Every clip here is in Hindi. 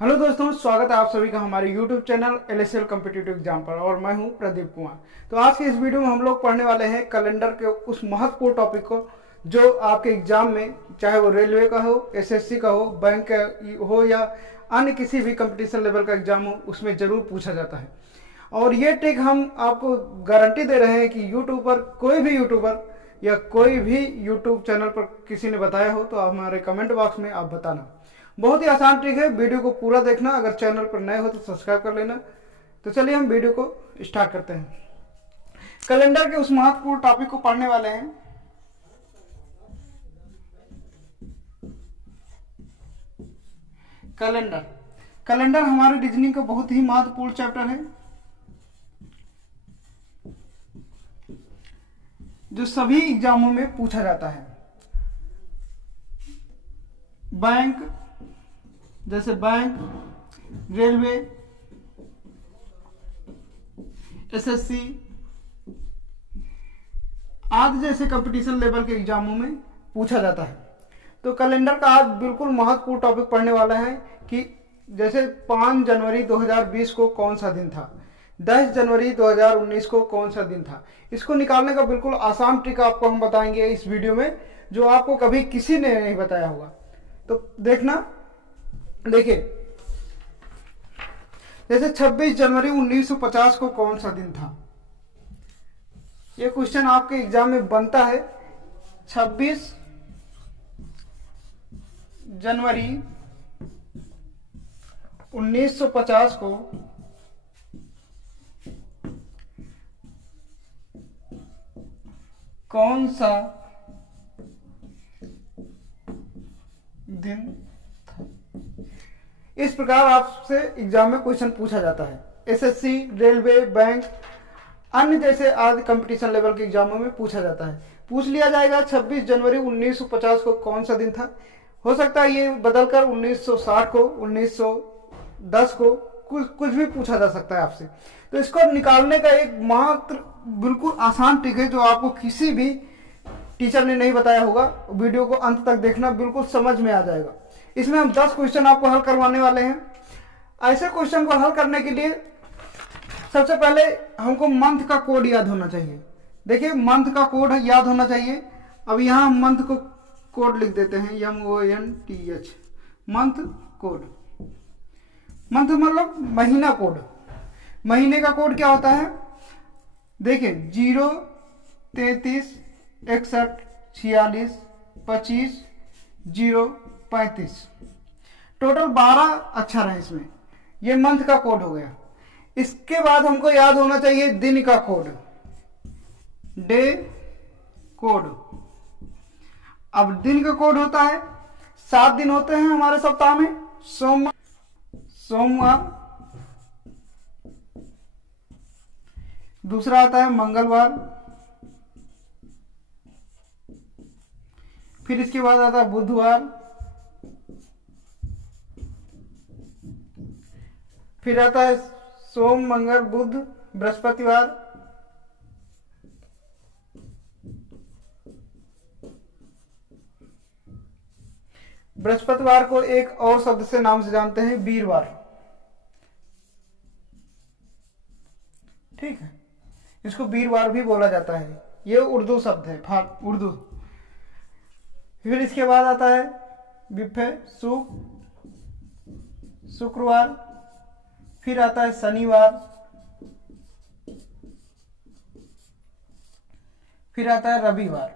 हेलो दोस्तों, स्वागत है आप सभी का हमारे YouTube channel LSL competitive exam पर। और मैं हूं प्रदीप कुमार। तो आज के इस वीडियो में हम लोग पढ़ने वाले हैं कैलेंडर के उस महत्वपूर्ण टॉपिक को जो आपके एग्जाम में, चाहे वो रेलवे का हो, SSC का हो, बैंक का हो या अन्य किसी भी कंपटीशन लेवल का एग्जाम हो, उसमें जरूर पूछा जाता है। और ये ट्रिक हम आपको गारंटी दे रहे हैं कि यूट्यूबर, कोई भी यूट्यूबर या कोई भी यूट्यूब चैनल पर किसी ने बताया हो तो हमारे कमेंट बॉक्स में आप बताना। बहुत ही आसान ट्रिक है, वीडियो को पूरा देखना। अगर चैनल पर नए हो तो सब्सक्राइब कर लेना। तो चलिए हम वीडियो को स्टार्ट करते हैं। कैलेंडर के उस महत्वपूर्ण टॉपिक को पढ़ने वाले हैं। कैलेंडर कैलेंडर हमारे रीजनिंग का बहुत ही महत्वपूर्ण चैप्टर है, जो सभी एग्जामों में पूछा जाता है। बैंक, जैसे बैंक, रेलवे, SSC आदि जैसे कंपटीशन लेवल के एग्जामों में पूछा जाता है। तो कैलेंडर का आज बिल्कुल महत्वपूर्ण टॉपिक पढ़ने वाला है कि जैसे 5 जनवरी 2020 को कौन सा दिन था, 10 जनवरी 2019 को कौन सा दिन था। इसको निकालने का बिल्कुल आसान ट्रिक आपको हम बताएंगे इस वीडियो में, जो आपको कभी किसी ने नहीं बताया होगा। तो देखना, देखिए, जैसे 26 जनवरी 1950 को कौन सा दिन था। यह क्वेश्चन आपके एग्जाम में बनता है। 26 जनवरी 1950 को कौन सा दिन था। इस प्रकार आपसे एग्जाम में क्वेश्चन पूछा जाता है। SSC, रेलवे, बैंक, अन्य जैसे आदि कंपटीशन लेवल के एग्जामों में पूछा जाता है। पूछ लिया जाएगा 26 जनवरी 1950 को कौन सा दिन था। हो सकता है ये बदलकर 1960 को, 1910 को, कुछ भी पूछा जा सकता है आपसे। तो इसको निकालने का एक मात्र बिल्कुल आसान ट्रिक है, जो आपको किसी भी टीचर ने नहीं बताया होगा। वीडियो को अंत तक देखना, बिल्कुल समझ में आ जाएगा। इसमें हम 10 क्वेश्चन आपको हल करवाने वाले हैं। ऐसे क्वेश्चन को हल करने के लिए सबसे पहले हमको मंथ का कोड याद होना चाहिए। देखिए, मंथ का कोड याद होना चाहिए। अब यहाँ हम मंथ को कोड लिख देते हैं, MONTH, मंथ कोड। मंथ मतलब महीना कोड। महीने का कोड क्या होता है? देखिए, 0, 33, 61, 46, 25, 0, 35, टोटल 12 अक्षर है इसमें। ये मंथ का कोड हो गया। इसके बाद हमको याद होना चाहिए दिन का कोड, डे कोड। अब दिन का कोड होता है, 7 दिन होते हैं हमारे सप्ताह में। सोमवार, दूसरा आता है मंगलवार, फिर इसके बाद आता है बुधवार, फिर आता है सोम, मंगल, बुध, बृहस्पतिवार, बृहस्पतिवार को एक और शब्द से नाम से जानते हैं, वीरवार। ठीक है, इसको वीरवार भी बोला जाता है। ये उर्दू शब्द है, उर्दू। फिर इसके बाद आता है बिफे, शुक्रवार, फिर आता है शनिवार, फिर आता है रविवार।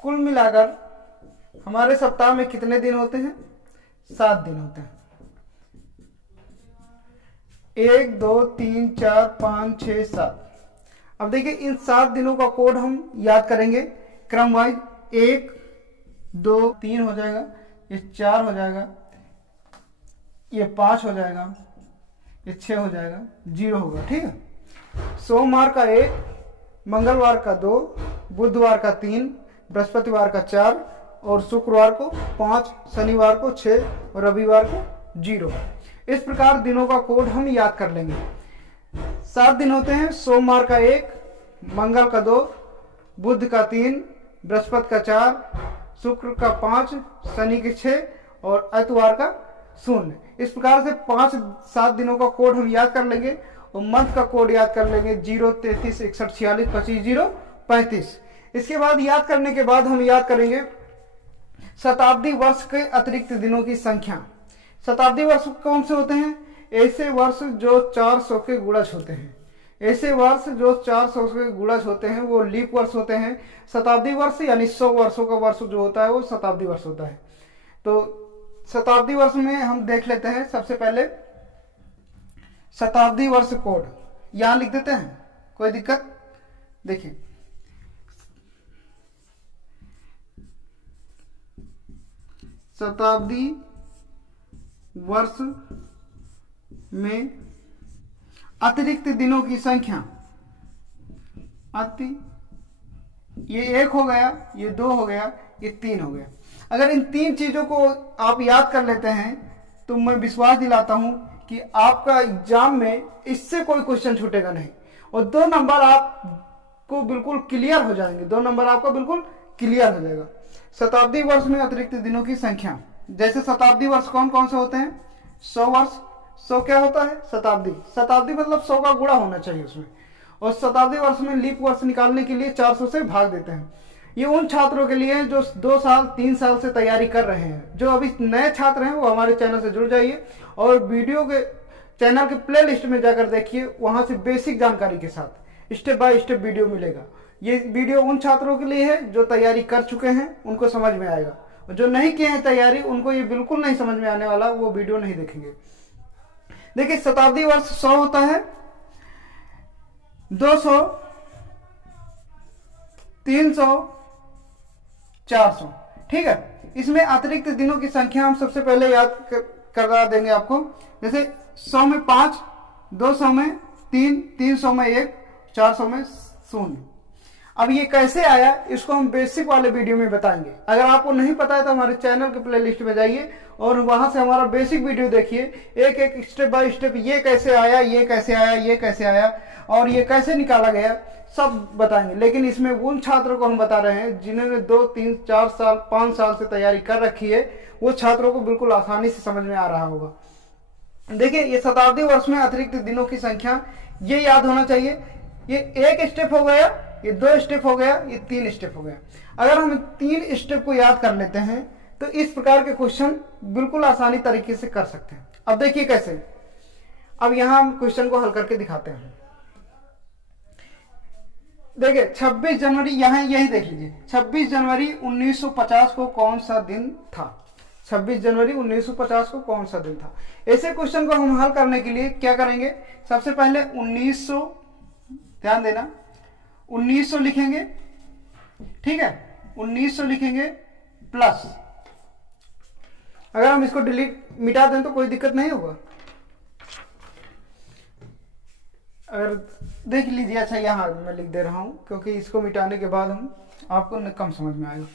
कुल मिलाकर हमारे सप्ताह में कितने दिन होते हैं? 7 दिन होते हैं। 1, 2, 3, 4, 5, 6, 7। अब देखिए, इन 7 दिनों का कोड हम याद करेंगे क्रम वाइज। 1, 2, 3 हो जाएगा, ये 4 हो जाएगा, ये 5 हो जाएगा, ये 6 हो जाएगा, 0 होगा। ठीक है। सोमवार का 1, मंगलवार का 2, बुधवार का 3, बृहस्पतिवार का 4 और शुक्रवार को 5, शनिवार को 6 और रविवार को 0। इस प्रकार दिनों का कोड हम याद कर लेंगे। 7 दिन होते हैं। सोमवार का 1, मंगल का 2, बुध का 3, बृहस्पति का 4, शुक्र का 5, शनि के 6 और इतवार का 0। इस प्रकार से 5-7 दिनों का कोड हम याद कर लेंगे और मंथ का कोड याद कर लेंगे 0, 33, 61, 46, 25, 0, 35। इसके बाद याद करने के बाद हम याद करेंगे शताब्दी वर्ष के अतिरिक्त दिनों की संख्या। शताब्दी वर्ष कौन से होते हैं? ऐसे वर्ष जो 400 के गुणज होते हैं। ऐसे वर्ष जो 400 के गुणज होते हैं वो लीप वर्ष होते हैं। शताब्दी वर्ष यानी 100 वर्षों का वर्ष जो होता है वो शताब्दी वर्ष होता है। तो शताब्दी वर्ष में हम देख लेते हैं। सबसे पहले शताब्दी वर्ष कोड यहां लिख देते हैं, कोई दिक्कत? देखिए शताब्दी वर्ष में अतिरिक्त दिनों की संख्या, ये 1 हो गया, ये 2 हो गया, ये 3 हो गया। अगर इन 3 चीजों को आप याद कर लेते हैं तो मैं विश्वास दिलाता हूं कि आपका एग्जाम में इससे कोई क्वेश्चन छूटेगा नहीं और 2 नंबर आपको बिल्कुल क्लियर हो जाएंगे। 2 नंबर आपका बिल्कुल क्लियर हो जाएगा। शताब्दी वर्ष में अतिरिक्त दिनों की संख्या, जैसे शताब्दी वर्ष कौन कौन से होते हैं? 100 वर्ष। 100 क्या होता है? शताब्दी। शताब्दी मतलब 100 का गुणा होना चाहिए उसमें। और शताब्दी वर्ष में लीप वर्ष निकालने के लिए 400 से भाग देते हैं। ये उन छात्रों के लिए जो 2 साल 3 साल से तैयारी कर रहे हैं। जो अभी नए छात्र हैं वो हमारे चैनल से जुड़ जाइए और वीडियो के चैनल के प्ले लिस्ट में जाकर देखिए, वहां से बेसिक जानकारी के साथ स्टेप बाय स्टेप वीडियो मिलेगा। ये वीडियो उन छात्रों के लिए है जो तैयारी कर चुके हैं, उनको समझ में आएगा। जो नहीं किए हैं तैयारी उनको ये बिल्कुल नहीं समझ में आने वाला, वो वीडियो नहीं देखेंगे। देखिए शताब्दी वर्ष 100 होता है, 200, 300, 400। ठीक है, इसमें अतिरिक्त दिनों की संख्या हम सबसे पहले याद करा देंगे आपको। जैसे 100 में 5, 200 में 3, 300 में 1, 400 में 0। अब ये कैसे आया इसको हम बेसिक वाले वीडियो में बताएंगे। अगर आपको नहीं पता है तो हमारे चैनल के प्लेलिस्ट में जाइए और वहां से हमारा बेसिक वीडियो देखिए। एक एक स्टेप बाय स्टेप ये कैसे आया, ये कैसे आया, ये कैसे आया और ये कैसे निकाला गया, सब बताएंगे। लेकिन इसमें उन छात्रों को हम बता रहे हैं जिन्होंने 2, 3, 4 साल 5 साल से तैयारी कर रखी है, वो छात्रों को बिल्कुल आसानी से समझ में आ रहा होगा। देखिए ये शताब्दी वर्ष में अतिरिक्त दिनों की संख्या, ये याद होना चाहिए। ये 1 स्टेप हो गया, ये 2 स्टेप हो गया, ये 3 स्टेप हो गया। अगर हम 3 स्टेप को याद कर लेते हैं तो इस प्रकार के क्वेश्चन बिल्कुल आसानी तरीके से कर सकते हैं। अब देखिए कैसे। अब यहां हम क्वेश्चन को हल करके दिखाते हैं। देखिए 26 जनवरी, यहां यही देख लीजिए, 26 जनवरी 1950 को कौन सा दिन था? 26 जनवरी 1950 को कौन सा दिन था? ऐसे क्वेश्चन को हम हल करने के लिए क्या करेंगे? सबसे पहले 1900, ध्यान देना, 1900 लिखेंगे। ठीक है, 1900 लिखेंगे प्लस, अगर हम इसको डिलीट मिटा दें तो कोई दिक्कत नहीं होगा। अगर देख लीजिए, अच्छा यहां मैं लिख दे रहा हूं क्योंकि इसको मिटाने के बाद हम आपको कम समझ में आएगा।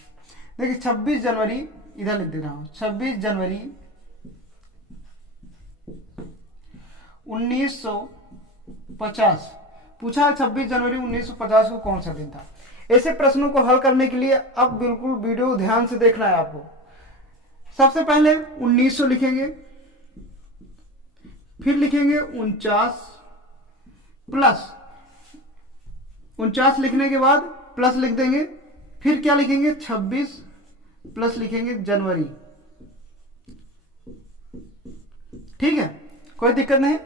देखिए 26 जनवरी इधर लिख दे रहा हूं, 26 जनवरी 1950 पूछा है। 26 जनवरी 1950 को कौन सा दिन था? ऐसे प्रश्नों को हल करने के लिए अब बिल्कुल वीडियो ध्यान से देखना है आपको। सबसे पहले 1900 लिखेंगे, फिर लिखेंगे 49 प्लस, 49 लिखने के बाद प्लस लिख देंगे, फिर क्या लिखेंगे? 26 प्लस लिखेंगे जनवरी। ठीक है, कोई दिक्कत नहीं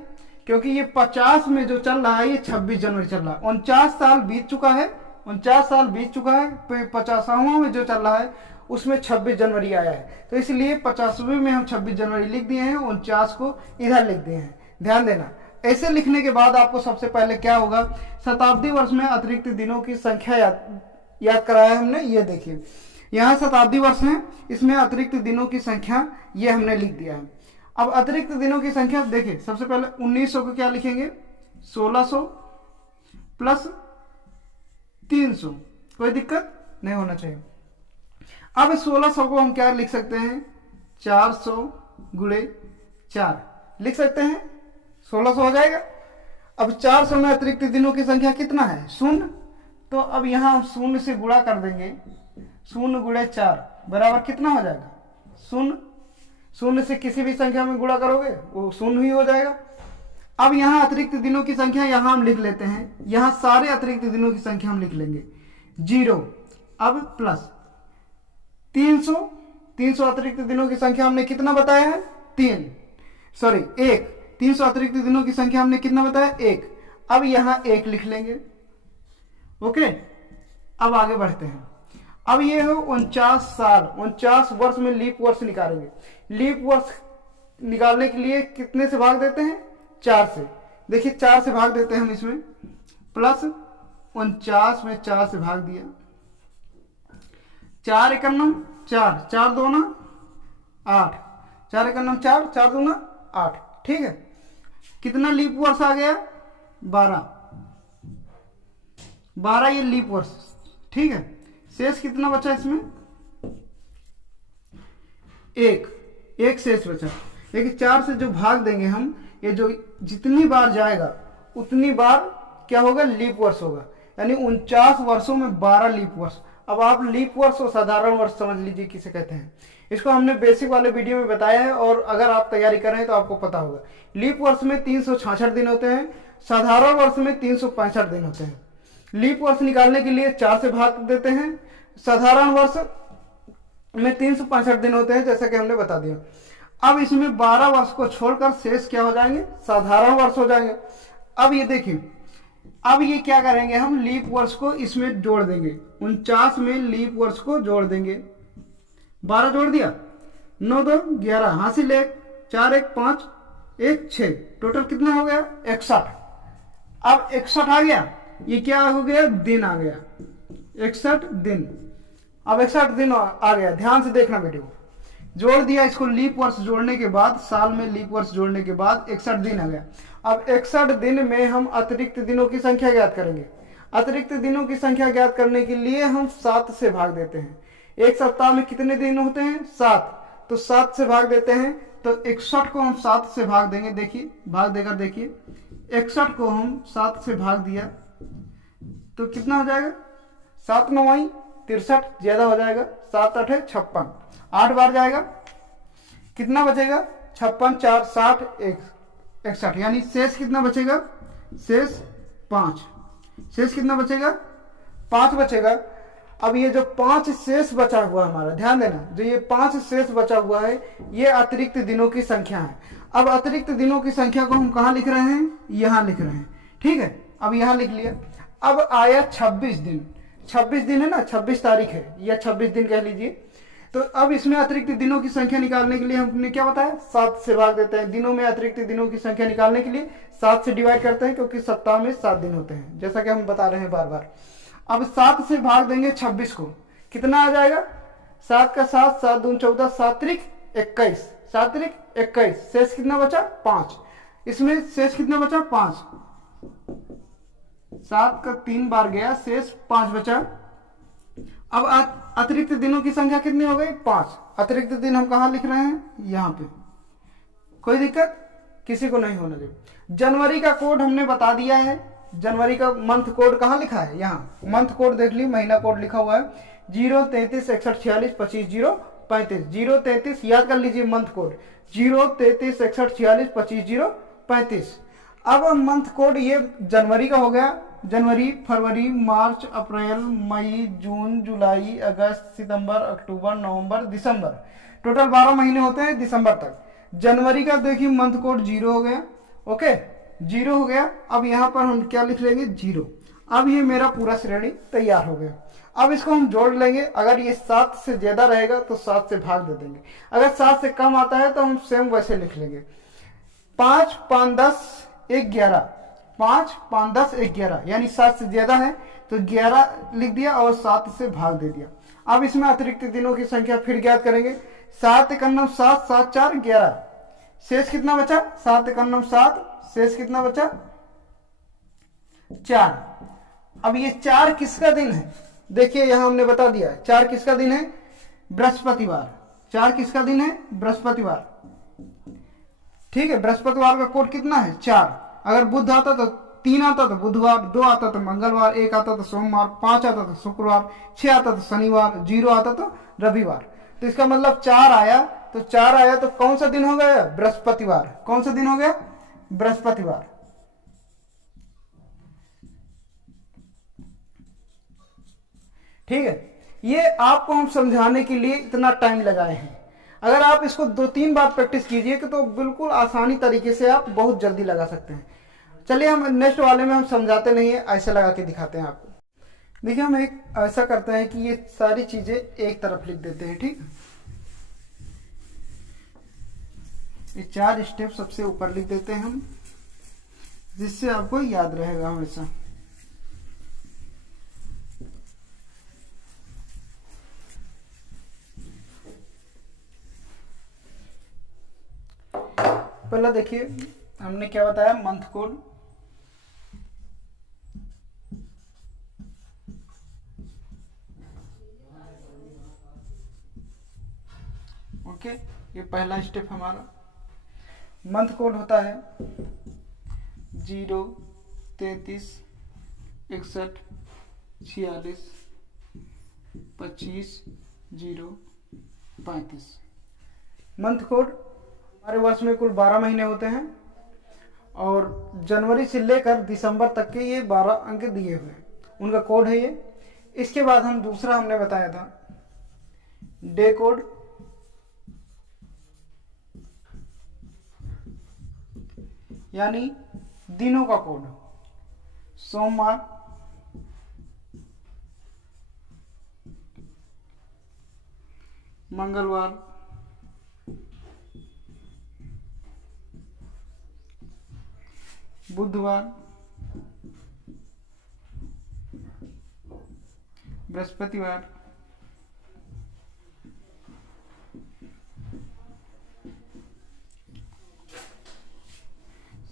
क्योंकि ये 50 में जो चल रहा है ये 26 जनवरी चल रहा है। 49 साल बीत चुका है, 49 साल बीत चुका है, 50वां में जो चल रहा है उसमें 26 जनवरी आया है, तो इसलिए 50वें में हम 26 जनवरी लिख दिए हैं, 49 को इधर लिख दिए हैं। ध्यान देना, ऐसे लिखने के बाद आपको सबसे पहले क्या होगा? शताब्दी वर्ष में अतिरिक्त दिनों की संख्या याद कराया हमने। ये देखिए यहाँ शताब्दी वर्ष है, इसमें अतिरिक्त दिनों की संख्या ये हमने लिख दिया है। अब अतिरिक्त दिनों की संख्या देखिए, सबसे पहले 1900 को क्या लिखेंगे? 1600 प्लस 300, कोई दिक्कत नहीं होना चाहिए। अब 1600 को हम क्या लिख सकते हैं? 400 गुणे 4 लिख सकते हैं, 1600 हो जाएगा। अब 400 में अतिरिक्त दिनों की संख्या कितना है? 0। तो अब यहां हम 0 से गुणा कर देंगे शून्य गुणे 4 बराबर कितना हो जाएगा? शून्य। शून्य से किसी भी संख्या में गुणा करोगे वो शून्य ही हो जाएगा। अब यहाँ अतिरिक्त दिनों की संख्या यहाँ हम लिख लेते हैं, यहाँ सारे अतिरिक्त दिनों की संख्या हम लिख लेंगे 0। अब प्लस 300, 300 अतिरिक्त दिनों की संख्या हमने कितना बताया है? 1। 300 अतिरिक्त दिनों की संख्या हमने कितना बताया? 1। अब यहाँ 1 लिख लेंगे। ओके, अब आगे बढ़ते हैं। अब ये हो 49 साल, 49 वर्ष में लीप वर्ष निकालेंगे। लीप वर्ष निकालने के लिए कितने से भाग देते हैं? 4 से। देखिए 4 से भाग देते हैं हम इसमें, प्लस 49 में 4 से भाग दिया, 4 एकम 4, 4 दूना 8, 4 एकम 4, 4 दूना 8। ठीक है, कितना लीप वर्ष आ गया? 12 ये लीप वर्ष। ठीक है, शेष कितना बचा इसमें? 1 शेष बचा। देखिए 4 से जो भाग देंगे हम, ये जो जितनी बार जाएगा उतनी बार क्या होगा? लीप वर्ष होगा। यानी 49 वर्षों में 12 लीप वर्ष। अब आप लीप वर्ष और साधारण वर्ष समझ लीजिए किसे कहते हैं। इसको हमने बेसिक वाले वीडियो में बताया है, और अगर आप तैयारी कर रहे हैं तो आपको पता होगा। लीप वर्ष में 366 दिन होते हैं, साधारण वर्ष में 365 दिन होते हैं। लीप वर्ष निकालने के लिए 4 से भाग देते हैं, साधारण वर्ष में 365 दिन होते हैं, जैसा कि हमने बता दिया। अब इसमें 12 वर्ष को छोड़कर शेष क्या हो जाएंगे? साधारण वर्ष हो जाएंगे। अब ये देखिए, अब ये क्या करेंगे हम? लीप वर्ष को इसमें जोड़ देंगे, 49 में लीप वर्ष को जोड़ देंगे। 12 जोड़ दिया, 9 2 11, हासिल 1, 4 1 5, 1 6, टोटल कितना हो गया? 61। अब 61 आ गया, ये क्या हो गया? दिन आ गया, 61 दिन। अब 61 दिन आ गया, ध्यान से देखना वीडियो। जोड़ दिया इसको, लीप वर्ष जोड़ने के बाद, साल में लीप वर्ष जोड़ने के बाद 61 दिन आ गया। अब 61 दिन में हम अतिरिक्त दिनों की संख्या ज्ञात करेंगे। अतिरिक्त दिनों की संख्या ज्ञात करने के लिए हम 7 से भाग देते हैं। एक सप्ताह में कितने दिन होते हैं? 7। तो 7 से भाग देते हैं, तो 61 को हम 7 से भाग देंगे। देखिए भाग देकर देखिए, 61 को हम 7 से भाग दिया तो कितना हो जाएगा? 7 9 63, ज्यादा हो जाएगा, 7 8 56, 8 बार जाएगा, कितना बचेगा? 56 4 60 61, यानी शेष कितना बचेगा? शेष 5। शेष कितना बचेगा? 5 बचेगा। अब ये जो 5 शेष बचा हुआ हमारा, ध्यान देना, जो ये 5 शेष बचा हुआ है ये अतिरिक्त दिनों की संख्या है। अब अतिरिक्त दिनों की संख्या को हम कहाँ लिख रहे हैं? यहाँ लिख रहे हैं। ठीक है, अब यहाँ लिख लिया। अब आया 26 दिन, 26 दिन है ना, 26 तारीख है, या 26 दिन कह लीजिए। तो अब इसमें अतिरिक्त दिनों की संख्या निकालने के लिए हमने क्या बताया? 7 से भाग देते हैं। दिनों में अतिरिक्त दिनों की संख्या निकालने के लिए 7 से डिवाइड करते हैं, क्योंकि सप्ताह में 7 दिन होते हैं, जैसा कि हम बता रहे हैं बार बार। अब 7 से भाग देंगे 26 को, कितना आ जाएगा? 7 का 7, 7 दून 14, 7 त्रिक 21, 7 त्रिक 21। शेष कितना बचा? 5। इसमें शेष कितना बचा? 5। 7 का 3 बार गया, शेष 5 बचा। अब अतिरिक्त दिनों की संख्या कितनी हो गई? 5। अतिरिक्त दिन हम कहाँ लिख रहे हैं? यहाँ पे। कोई दिक्कत किसी को नहीं होना चाहिए। जनवरी का कोड हमने बता दिया है। जनवरी का मंथ कोड कहाँ लिखा है? यहाँ मंथ कोड देख ली, महीना कोड लिखा हुआ है 0 33 61 46 25 0 35। 0 33 याद कर लीजिए मंथ कोड, 0 33 61 46 25 0 35। अब मंथ कोड ये जनवरी का हो गया। जनवरी, फरवरी, मार्च, अप्रैल, मई, जून, जुलाई, अगस्त, सितंबर, अक्टूबर, नवंबर, दिसंबर, टोटल 12 महीने होते हैं दिसंबर तक। जनवरी का देखिए मंथ कोड 0 हो गया। ओके, 0 हो गया। अब यहाँ पर हम क्या लिख लेंगे? 0। अब ये मेरा पूरा श्रेणी तैयार हो गया। अब इसको हम जोड़ लेंगे। अगर ये 7 से ज्यादा रहेगा तो 7 से भाग दे देंगे, अगर 7 से कम आता है तो हम सेम वैसे लिख लेंगे। 5 5 10 1 11, 5 5 10 1 11, यानी 7 से ज्यादा है तो 11 लिख दिया और 7 से भाग दे दिया। अब इसमें अतिरिक्त दिनों की संख्या फिर ज्ञात करेंगे। 7 1 7, 7 4 11, शेष कितना बचा? 7 1 7, शेष कितना बचा? 4। अब ये 4 किसका दिन है? देखिए यहां हमने बता दिया है 4 किसका दिन है? बृहस्पतिवार। 4 किसका दिन है? बृहस्पतिवार। ठीक है, बृहस्पतिवार का कोड कितना है? 4। अगर बुध आता तो 3 आता तो बुधवार, 2 आता तो मंगलवार, 1 आता तो सोमवार, 5 आता तो शुक्रवार, 6 आता तो शनिवार, 0 आता तो रविवार। तो इसका मतलब 4 आया, तो 4 आया तो कौन सा दिन हो गया? बृहस्पतिवार। कौन सा दिन हो गया? बृहस्पतिवार। ठीक है, ये आपको हम समझाने के लिए इतना टाइम लगाए हैं। अगर आप इसको 2-3 बार प्रैक्टिस कीजिए तो बिल्कुल आसानी तरीके से आप बहुत जल्दी लगा सकते हैं। चलिए हम नेक्स्ट वाले में हम समझाते नहीं है, ऐसे लगा के दिखाते हैं आपको। देखिए हम एक ऐसा करते हैं कि ये सारी चीजें एक तरफ लिख देते हैं। ठीक, ये 4 स्टेप सबसे ऊपर लिख देते हैं हम, जिससे आपको याद रहेगा हमेशा। पहला देखिए हमने क्या बताया, मंथ कोड। ओके, ये पहला स्टेप हमारा। मंथ कोड होता है 0, 33, 61, 46, 25, 0, 35। मंथ कोड हमारे वर्ष में कुल 12 महीने होते हैं और जनवरी से लेकर दिसंबर तक के ये 12 अंक दिए हुए हैं, उनका कोड है ये। इसके बाद हम दूसरा हमने बताया था डे कोड। यानी दिनों का कोड। सोमवार, मंगलवार, बुधवार, बृहस्पतिवार,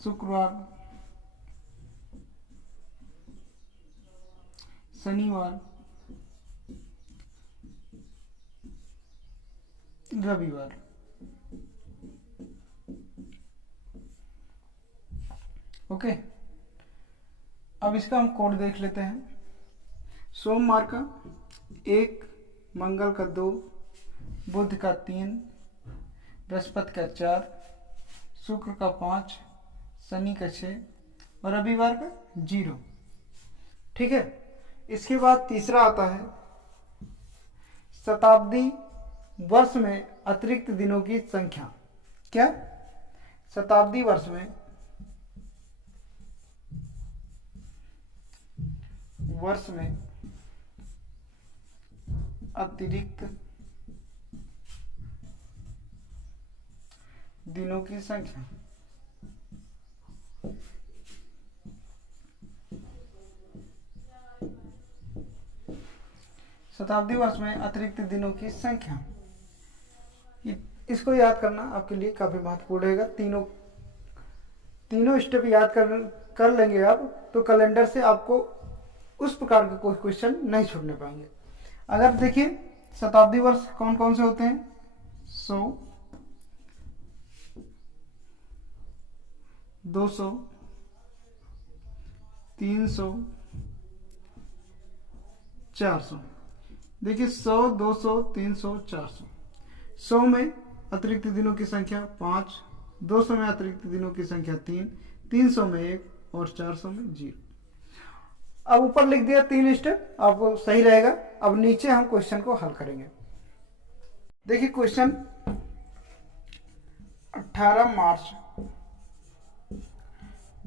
शुक्रवार, शनिवार, रविवार। ओके, अब इसका हम कोड देख लेते हैं। सोमवार का 1, मंगल का 2, बुध का 3, बृहस्पति का 4, शुक्र का 5, शनि का 6 और रविवार का 0। ठीक है, इसके बाद तीसरा आता है शताब्दी वर्ष में अतिरिक्त दिनों की संख्या। क्या? शताब्दी वर्ष में अतिरिक्त दिनों की संख्या। शताब्दी वर्ष में अतिरिक्त दिनों की संख्या, इसको याद करना आपके लिए काफी महत्वपूर्ण रहेगा। तीनों स्टेप याद कर लेंगे आप तो कैलेंडर से आपको उस प्रकार के कोई क्वेश्चन नहीं छूटने पाएंगे। अगर देखिए शताब्दी वर्ष कौन कौन से होते हैं? 100, 200, 300, 400। देखिए 100, 200, 300, 400। 100 में अतिरिक्त दिनों की संख्या 5, 200 में अतिरिक्त दिनों की संख्या 3, 300 में 1 और 400 में 0। अब ऊपर लिख दिया 3 स्टेप, आपको सही रहेगा। अब नीचे हम क्वेश्चन को हल करेंगे। देखिए क्वेश्चन 18 मार्च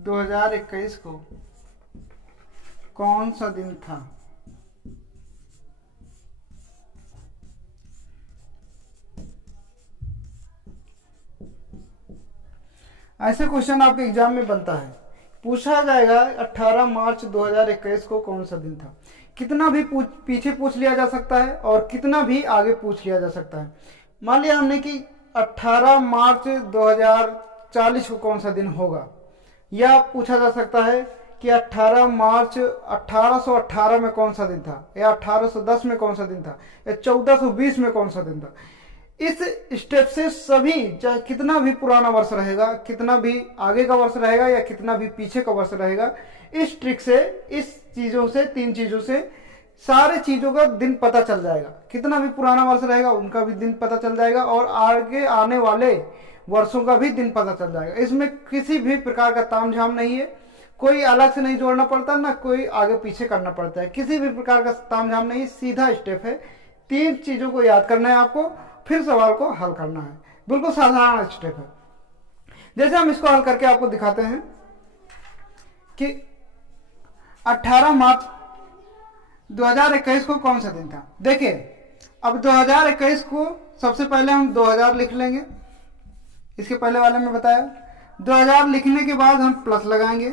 2021 को कौन सा दिन था? ऐसे क्वेश्चन आपके एग्जाम में बनता है, पूछा जाएगा 18 मार्च 2021 को कौन सा दिन था। कितना भी पीछे पूछ लिया जा सकता है और कितना भी आगे पूछ लिया जा सकता है। मान लिया हमने कि 18 मार्च 2040 को कौन सा दिन होगा, या पूछा जा सकता है कि 18 मार्च 1818 में कौन सा दिन था, या 1810 में कौन सा दिन था, या 1420 में कौन सा दिन था। इस स्टेप से सभी, चाहे कितना भी पुराना वर्ष रहेगा, कितना भी आगे का वर्ष रहेगा या कितना भी पीछे का वर्ष रहेगा, इस ट्रिक से, इस चीजों से, 3 चीजों से सारे चीजों का दिन पता चल जाएगा। कितना भी पुराना वर्ष रहेगा उनका भी दिन पता चल जाएगा और आगे आने वाले वर्षों का भी दिन पता चल जाएगा। इसमें किसी भी प्रकार का तामझाम नहीं है, कोई अलग से नहीं जोड़ना पड़ता, ना कोई आगे पीछे करना पड़ता है, किसी भी प्रकार का तामझाम नहीं, सीधा स्टेप है। 3 चीजों को याद करना है आपको, फिर सवाल को हल करना है। बिल्कुल साधारण स्टेप है। जैसे हम इसको हल करके आपको दिखाते हैं कि 18 मार्च 2021 को कौन सा दिन था। देखिए, अब 2021 को सबसे पहले हम 2000 लिख लेंगे, इसके पहले वाले में बताया। 2000 लिखने के बाद हम प्लस लगाएंगे,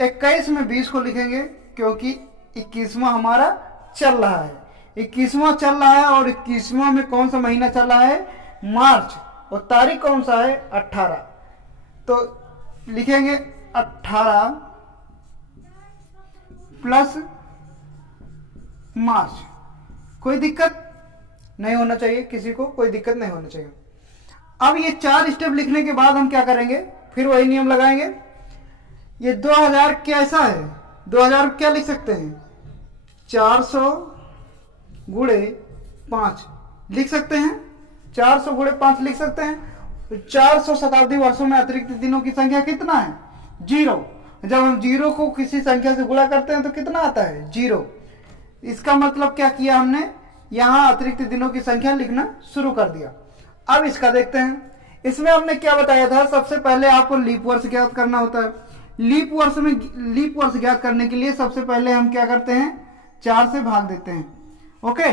21 में 20 को लिखेंगे क्योंकि 21वां हमारा चल रहा है, 21वां चल रहा है और 21वां में कौन सा महीना चल रहा है, मार्च, और तारीख कौन सा है, 18। तो लिखेंगे 18 प्लस मार्च। कोई दिक्कत नहीं होना चाहिए, किसी को कोई दिक्कत नहीं होना चाहिए। अब ये 4 स्टेप लिखने के बाद हम क्या करेंगे, फिर वही नियम लगाएंगे। ये 2000 कैसा है, 2000 क्या लिख सकते हैं, 400 गुणे 5 लिख सकते हैं, 400 गुणे 5 लिख सकते हैं। 400 शताब्दी वर्षों में अतिरिक्त दिनों की संख्या कितना है, 0। जब हम 0 को किसी संख्या से गुणा करते हैं तो कितना आता है, 0। इसका मतलब क्या किया हमने, यहां अतिरिक्त दिनों की संख्या लिखना शुरू कर दिया। अब इसका देखते हैं। इसमें हमने क्या बताया था, सबसे पहले आपको लीप वर्ष ज्ञात करना होता है। लीप वर्ष ज्ञात करने के लिए सबसे पहले हम क्या करते हैं, 4 से भाग देते हैं। ओके,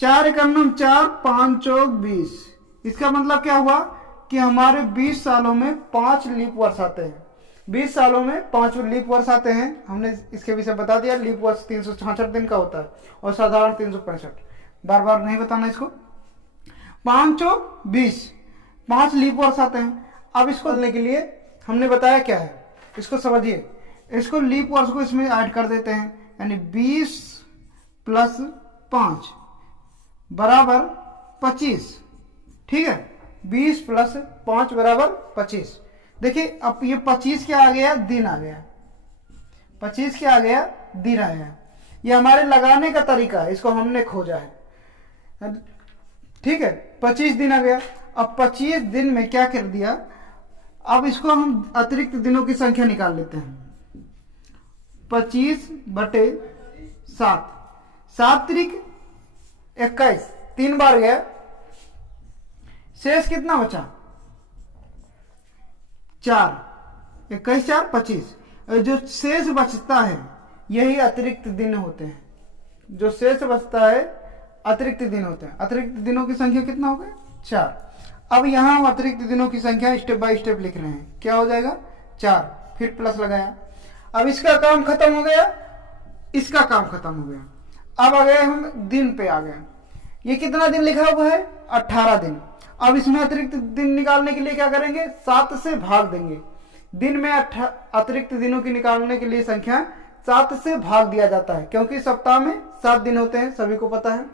4 एकम 4, 5 चौक 20। इसका मतलब क्या हुआ कि हमारे 20 सालों में 5 लीप वर्ष आते हैं। 20 सालों में 5 लीप वर्ष आते हैं। हमने इसके विषय बता दिया। लीप वर्ष 366 दिन का होता है और साधारण 365। बार बार नहीं बताना इसको। 5 चौक 20, 5 लीप वर्ष आते हैं। अब इसको करने के लिए हमने बताया क्या है, इसको समझिए। इसको लीप वर्ष को इसमें ऐड कर देते हैं, यानी 20 प्लस 5 बराबर 25। ठीक है, 20 प्लस 5 बराबर 25। देखिए, अब ये 25 क्या आ गया, दिन आ गया। 25 क्या आ गया, दिन आ गया। ये हमारे लगाने का तरीका है, इसको हमने खोजा है। ठीक है, 25 दिन आ गया। अब 25 दिन में क्या कर दिया, अब इसको हम अतिरिक्त दिनों की संख्या निकाल लेते हैं। 25 बटे 7, 7 त्रिक 21, 3 बार गया। शेष कितना बचा, 4, 21 4 25। जो शेष बचता है यही अतिरिक्त दिन होते हैं। जो शेष बचता है अतिरिक्त दिन होते हैं। अतिरिक्त दिनों की संख्या कितना हो गया, 4। अब यहां हम अतिरिक्त दिनों की संख्या स्टेप बाय स्टेप लिख रहे हैं। क्या हो जाएगा, 4, फिर प्लस लगाया। अब इसका काम खत्म हो गया, इसका काम खत्म हो गया। अब आ गए हम दिन पे आ गए। ये कितना दिन लिखा हुआ है, 18 दिन। अब इसमें अतिरिक्त दिन निकालने के लिए क्या करेंगे, 7 से भाग देंगे। दिन में अतिरिक्त दिनों की निकालने के लिए संख्या 7 से भाग दिया जाता है, क्योंकि सप्ताह में 7 दिन होते हैं, सभी को पता है।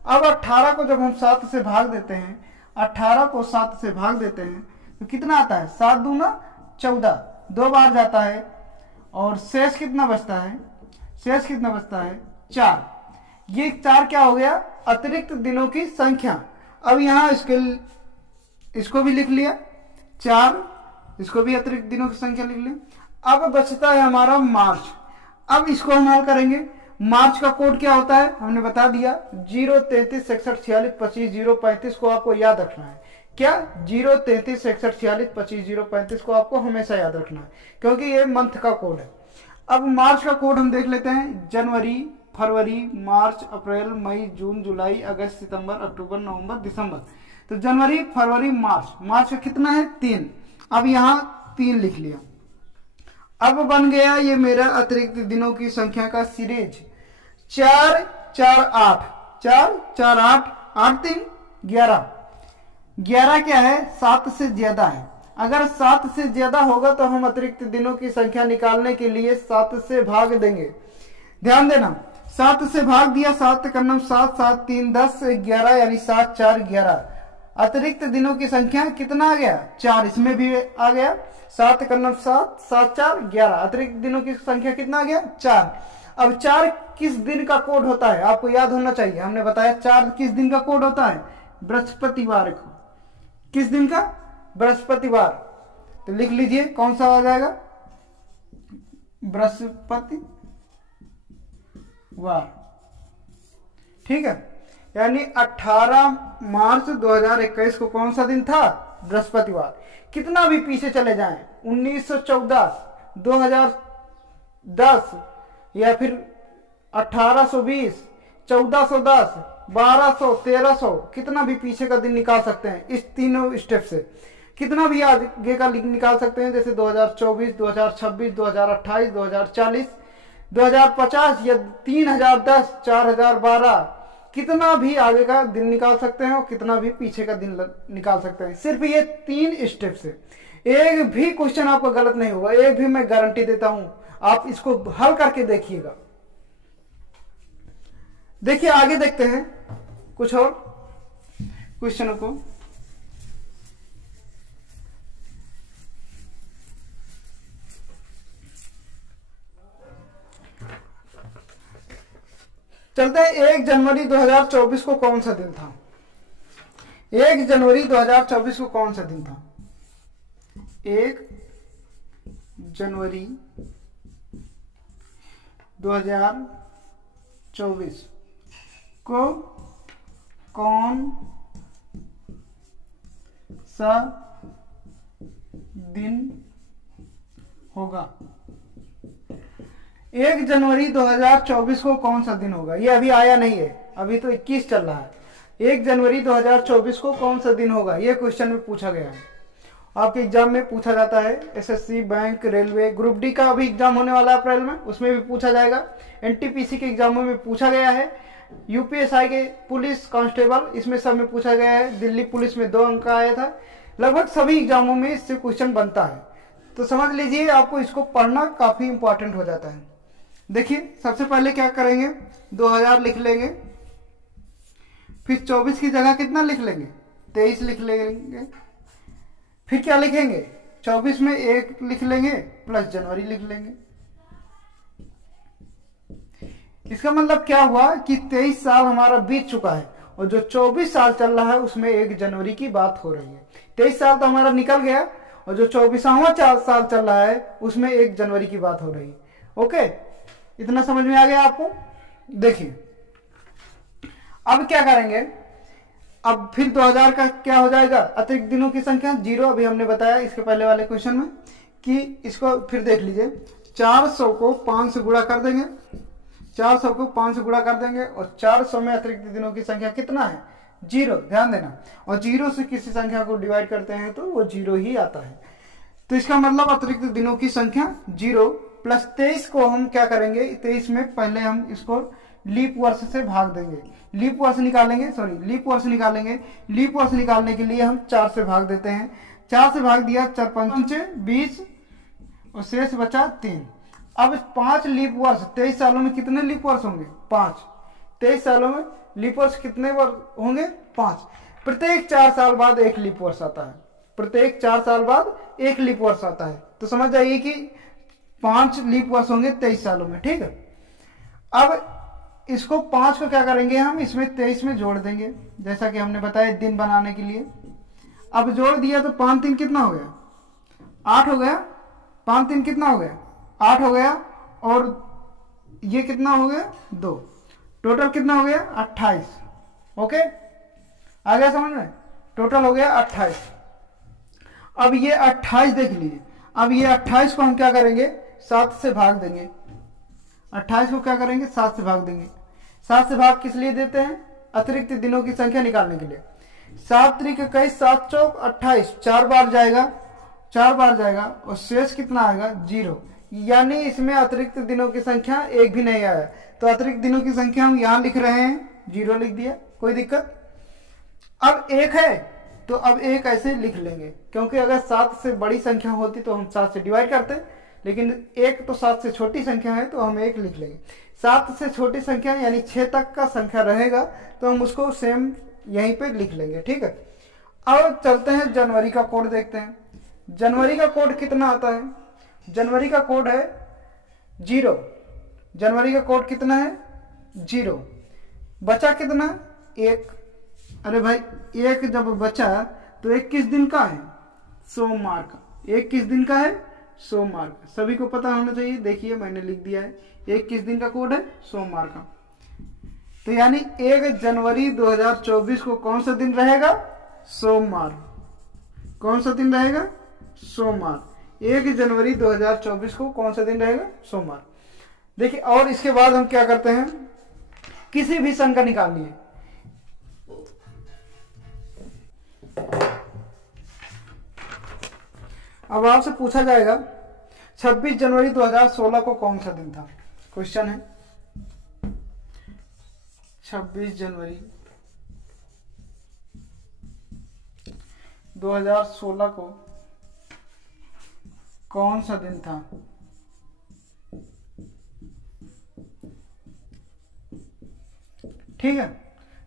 अब 18 को जब हम 7 से भाग देते हैं, 18 को 7 से भाग देते हैं तो कितना आता है, 7 दूना 14, 2 बार जाता है। और शेष कितना बचता है, शेष कितना बचता है, 4। ये 4 क्या हो गया, अतिरिक्त दिनों की संख्या। अब यहाँ इसको भी लिख लिया 4, इसको भी अतिरिक्त दिनों की संख्या लिख लिया। अब बचता है हमारा मार्च। अब इसको हम हल करेंगे। मार्च का कोड क्या होता है, हमने बता दिया, 0 33 66 46 25 0 35 को आपको याद रखना है। क्या, 0 33 66 46 25 0 35 को आपको हमेशा याद रखना है, क्योंकि ये मंथ का कोड है। अब मार्च का कोड हम देख लेते हैं। जनवरी, फरवरी, मार्च, अप्रैल, मई, जून, जुलाई, अगस्त, सितंबर, अक्टूबर, नवंबर, दिसंबर। तो जनवरी, फरवरी, मार्च। मार्च का कितना है, 3। अब यहाँ 3 लिख लिया। अब बन गया ये मेरा अतिरिक्त दिनों की संख्या का सीरीज। 4 4 8, 4 4 8, 8 3 11। 11 क्या है, 7 से ज्यादा है। अगर 7 से ज्यादा होगा तो हम अतिरिक्त दिनों की संख्या निकालने के लिए 7 से भाग देंगे। ध्यान देना, 7 से भाग दिया, 7 का नाम 7, 7 3 10 11 यानी 7 4 11। अतिरिक्त दिनों की संख्या कितना आ गया? 4। इसमें भी आ गया 7 का नाम 7, 7 4 11। अतिरिक्त दिनों की संख्या कितना आ गया? 4। अब 4 किस दिन का कोड होता है आपको याद होना चाहिए। हमने बताया 4 किस दिन का कोड होता है? बृहस्पतिवार को। किस दिन का? बृहस्पतिवार। तो लिख लीजिए कौन सा आ जाएगा? बृहस्पतिवार। ठीक है, यानी 18 मार्च 2021 को कौन सा दिन था? बृहस्पतिवार। कितना भी पीछे चले जाएं, 1914, 2010 या फिर 1820, 1410, 1200, 1300, कितना भी पीछे का दिन निकाल सकते हैं इस तीनों स्टेप से। कितना भी आगे का निकाल सकते हैं, जैसे 2024, 2026, 2028, 2040, 2050 या 3010, 4012, कितना भी आगे का दिन निकाल सकते हैं और कितना भी पीछे का दिन निकाल सकते हैं, सिर्फ ये 3 स्टेप से। एक भी क्वेश्चन आपका गलत नहीं होगा, एक भी मैं गारंटी देता हूं। आप इसको हल करके देखिएगा। देखिए आगे देखते हैं कुछ और क्वेश्चनों को। चलते हैं 1 जनवरी 2024 को कौन सा दिन था? 1 जनवरी 2024 को कौन सा दिन था? 1 जनवरी 2024 को कौन सा दिन होगा? 1 जनवरी 2024 को कौन सा दिन होगा? ये अभी आया नहीं है, अभी तो 21 चल रहा है। 1 जनवरी 2024 को कौन सा दिन होगा? ये क्वेश्चन में पूछा गया है, आपके एग्जाम में पूछा जाता है। SSC, bank, railway, group D का अभी एग्जाम होने वाला है अप्रैल में, उसमें भी पूछा जाएगा। एनटीपीसी के एग्जामों में पूछा गया है। यूपीएसआई के पुलिस कांस्टेबल, इसमें सब में पूछा गया है। दिल्ली पुलिस में 2 अंक आया था। लगभग सभी एग्जामों में इससे क्वेश्चन बनता है, तो समझ लीजिए आपको इसको पढ़ना काफी इंपॉर्टेंट हो जाता है। देखिए सबसे पहले क्या करेंगे, 2000 लिख लेंगे, फिर 24 की जगह कितना लिख लेंगे? 23 लिख लेंगे। फिर क्या लिखेंगे? 24 में 1 लिख लेंगे प्लस जनवरी लिख लेंगे। इसका मतलब क्या हुआ कि 23 साल हमारा बीत चुका है और जो 24 साल चल रहा है उसमें 1 जनवरी की बात हो रही है। 23 साल तो हमारा निकल गया और जो 24वां साल चल रहा है उसमें 1 जनवरी की बात हो रही है। ओके, इतना समझ में आ गया आपको? देखिए अब क्या करेंगे, अब फिर 2000 का क्या हो जाएगा? अतिरिक्त दिनों की संख्या 0। अभी हमने बताया इसके पहले वाले क्वेश्चन में कि इसको फिर देख लीजिए, 400 को 5 से गुणा कर देंगे, 400 को 5 से गुणा कर देंगे और 400 में अतिरिक्त दिनों की संख्या कितना है? 0। ध्यान देना, और 0 से किसी संख्या को डिवाइड करते हैं तो वो 0 ही आता है। तो इसका मतलब अतिरिक्त दिनों की संख्या 0 प्लस 23 को हम क्या करेंगे, 23 में पहले हम इसको लीप वर्ष से भाग देंगे। लीप वर्ष निकालेंगे, लीप वर्ष निकालेंगे। लीप वर्ष निकालने के लिए हम 4 से भाग देते हैं। 4 से भाग दिया, 4 5 20 और शेष बचा 3। अब 5 लीप वर्ष, 23 सालों में कितने लीप वर्ष होंगे? 5। 23 सालों में लीप वर्ष कितने वर्ष होंगे? 5। प्रत्येक 4 साल बाद 1 लीप वर्ष आता है। प्रत्येक 4 साल बाद 1 लीप वर्ष आता है। तो समझ जाइए कि 5 लीप वर्ष होंगे 23 सालों में। ठीक है, अब इसको 5 को क्या करेंगे हम, इसमें 23 में जोड़ देंगे, जैसा कि हमने बताया दिन बनाने के लिए। अब जोड़ दिया तो 5 3 कितना हो गया? 8 हो गया। 5 3 कितना हो गया? 8 हो गया। और ये कितना हो गया? 2। टोटल कितना हो गया? 28। ओके, आ गया समझ में? टोटल हो गया 28। अब ये 28 देख लीजिए, अब ये 28 को हम क्या करेंगे? 7 से भाग देंगे। 28 को क्या करेंगे? 7 से भाग देंगे। 7 से भाग किस लिए देते हैं? अतिरिक्त दिनों की संख्या निकालने के लिए। 7 त्रिक 21, 7 चौक 28, 4 बार जाएगा, 4 बार जाएगा और शेष कितना आएगा? 0। यानी इसमें अतिरिक्त दिनों की संख्या 1 भी नहीं आया। तो अतिरिक्त दिनों की संख्या हम यहां लिख रहे हैं, 0 लिख दिया, कोई दिक्कत? अब 1 है तो अब 1 ऐसे लिख लेंगे, क्योंकि अगर 7 से बड़ी संख्या होती तो हम 7 से डिवाइड करते, लेकिन एक तो 7 से छोटी संख्या है तो हम 1 लिख लेंगे। 7 से छोटी संख्या यानी 6 तक का संख्या रहेगा तो हम उसको सेम यहीं पे लिख लेंगे, ठीक है। अब चलते हैं जनवरी का कोड देखते हैं। जनवरी का कोड कितना आता है? जनवरी का कोड है 0। जनवरी का कोड कितना है? 0। बचा कितना? 1। अरे भाई 1 जब बचा तो 1 किस दिन का है? सोमवार का। 1 किस दिन का है? सोमवार का। सभी को पता होना चाहिए। देखिए मैंने लिख दिया है। 1 किस दिन का कोड है? सोमवार का। तो यानी 1 जनवरी 2024 को कौन सा दिन रहेगा? सोमवार। कौन सा दिन रहेगा? सोमवार। 1 जनवरी 2024 को कौन सा दिन रहेगा? सोमवार। देखिए और इसके बाद हम क्या करते हैं, किसी भी सन का निकालिए। अब आपसे पूछा जाएगा 26 जनवरी 2016 को कौन सा दिन था? क्वेश्चन है 26 जनवरी 2016 को कौन सा दिन था? ठीक है,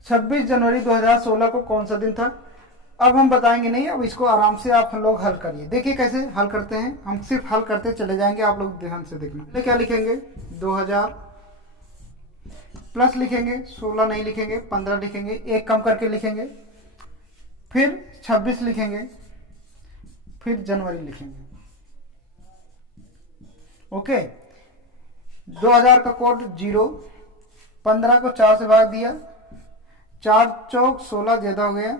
26 जनवरी 2016 को कौन सा दिन था? अब हम बताएंगे नहीं, अब इसको आराम से आप लोग हल करिए। देखिए कैसे हल करते हैं, हम सिर्फ हल करते चले जाएंगे, आप लोग ध्यान से देखना। तो क्या लिखेंगे? 2000 प्लस लिखेंगे, 16 नहीं लिखेंगे, 15 लिखेंगे, 1 कम करके लिखेंगे, फिर 26 लिखेंगे, फिर जनवरी लिखेंगे। ओके, 2000 का कोड 0, 15 को 4 से भाग दिया, 4 चौक 16 ज्यादा हो गया,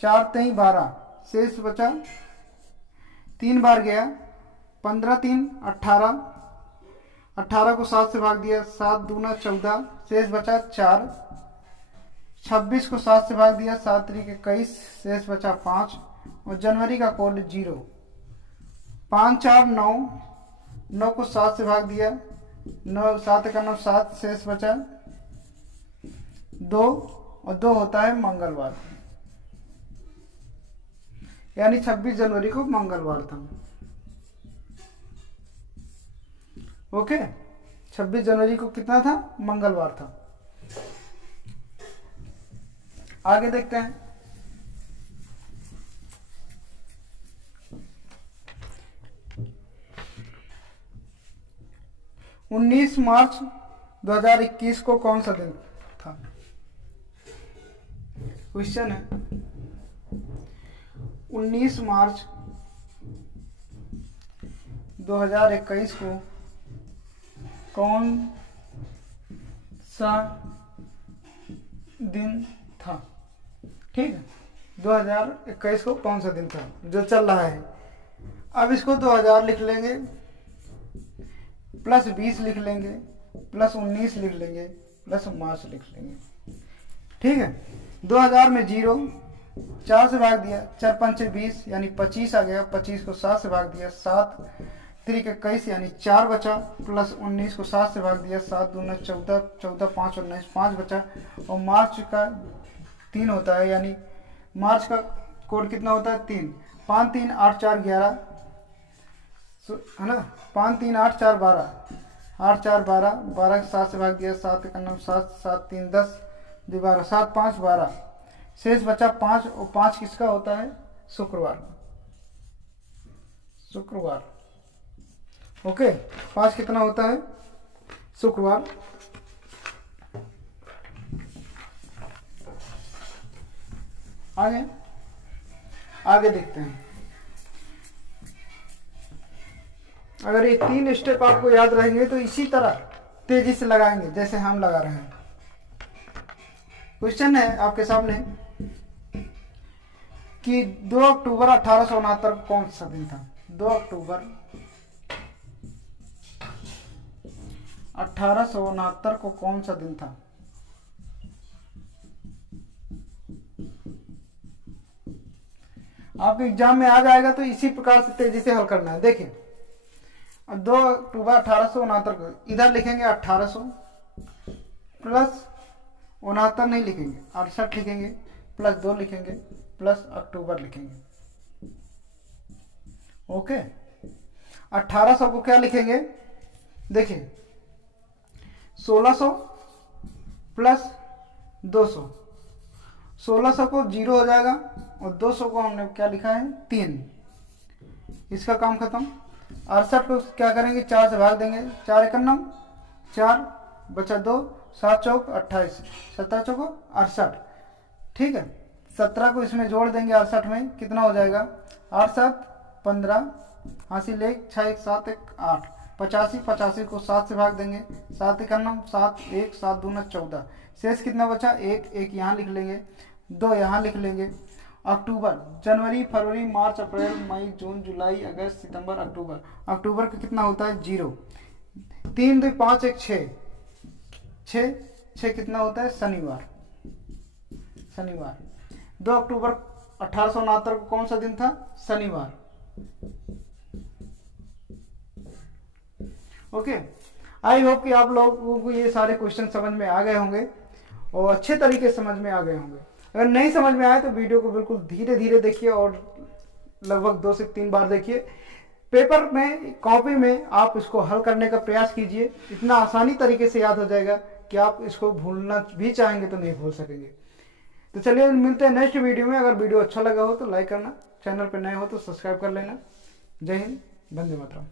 4 3 12 शेष बचा, 3 बार गया, 15 3 18, 18 को 7 से भाग दिया, 7 दूना 14 शेष बचा 4, 26 को 7 से भाग दिया, 7 3 21 शेष बचा 5, और जनवरी का कोड 0, 5 4 9, 9 को 7 से भाग दिया, 9 7 का 9 7 शेष बचा 2, और 2 होता है मंगलवार, यानी 26 जनवरी को मंगलवार था। ओके, 26 जनवरी को कितना था? मंगलवार था। आगे देखते हैं। उन्नीस मार्च 2021 को कौन सा दिन था? क्वेश्चन है 19 मार्च 2021 को कौन सा दिन था? ठीक है, 2021 को कौन सा दिन था जो चल रहा है। अब इसको 2000 लिख लेंगे, प्लस 20 लिख लेंगे, प्लस 19 लिख लेंगे, प्लस मार्च लिख लेंगे। ठीक है, 2000 में 0, 4 से भाग दिया, 4 5 20 यानी 25 आ गया, 25 को 7 से भाग दिया, 7 3 21 यानी 4 बचा, प्लस 19 को 7 से भाग दिया, 7 दूना 14, 14 5 और 19 5 बचा, और मार्च का 3 होता है, यानी मार्च का कोड कितना होता है? 3, 5 3 8 4 11 है ना, 5 3 8 4 12, 8 4 12, 12 को 7 से भाग दिया, 7 1 9 7, 7 3 10, 2 12, 7 5 12 शेष बचा 5, और 5 किसका होता है? शुक्रवार। शुक्रवार। ओके, 5 कितना होता है? शुक्रवार। आगे देखते हैं। अगर ये 3 स्टेप आपको याद रहेंगे तो इसी तरह तेजी से लगाएंगे जैसे हम लगा रहे हैं। क्वेश्चन है आपके सामने कि 2 अक्टूबर 1869 को कौन सा दिन था? 2 अक्टूबर 1869 को कौन सा दिन था? आपके एग्जाम में आ जाएगा तो इसी प्रकार से तेजी से हल करना है। देखिए, 2 अक्टूबर 1869 को इधर लिखेंगे 1800 प्लस 69 नहीं लिखेंगे, 68 लिखेंगे, प्लस 2 लिखेंगे, प्लस अक्टूबर लिखेंगे। ओके, 1800 को क्या लिखेंगे, देखिए 1600 प्लस 200, 1600 को 0 हो जाएगा और 200 को हमने क्या लिखा है 3, इसका काम खत्म। 68 को क्या करेंगे 4 से भाग देंगे, 4 एकम 4 बचा 2, 7 चौक 28, 17 चौको 68, ठीक है। 17 को इसमें जोड़ देंगे 68 में, कितना हो जाएगा 8 7 15, हासिल 1 6 1 7 1 8, 85, 85 को 7 से भाग देंगे, 7 एकम 7 1 7 दूना 14, शेष कितना बचा 1 1 यहाँ लिख लेंगे, 2 यहाँ लिख लेंगे। अक्टूबर, जनवरी फरवरी मार्च अप्रैल मई जून जुलाई अगस्त सितंबर अक्टूबर, अक्टूबर का कितना होता है 0, 3 2 5 1 6, 6 6 कितना होता है शनिवार, शनिवार 2 अक्टूबर 1869 को कौन सा दिन था, शनिवार। ओके, आई होप कि आप लोगों को ये सारे क्वेश्चन समझ में आ गए होंगे और अच्छे तरीके से समझ में आ गए होंगे। अगर नहीं समझ में आए तो वीडियो को बिल्कुल धीरे धीरे देखिए और लगभग 2 से 3 बार देखिए। पेपर में कॉपी में आप इसको हल करने का प्रयास कीजिए, इतना आसानी तरीके से याद हो जाएगा कि आप इसको भूलना भी चाहेंगे तो नहीं भूल सकेंगे। तो चलिए मिलते हैं नेक्स्ट वीडियो में। अगर वीडियो अच्छा लगा हो तो लाइक करना, चैनल पर नए हो तो सब्सक्राइब कर लेना। जय हिंद, वंदे मातरम।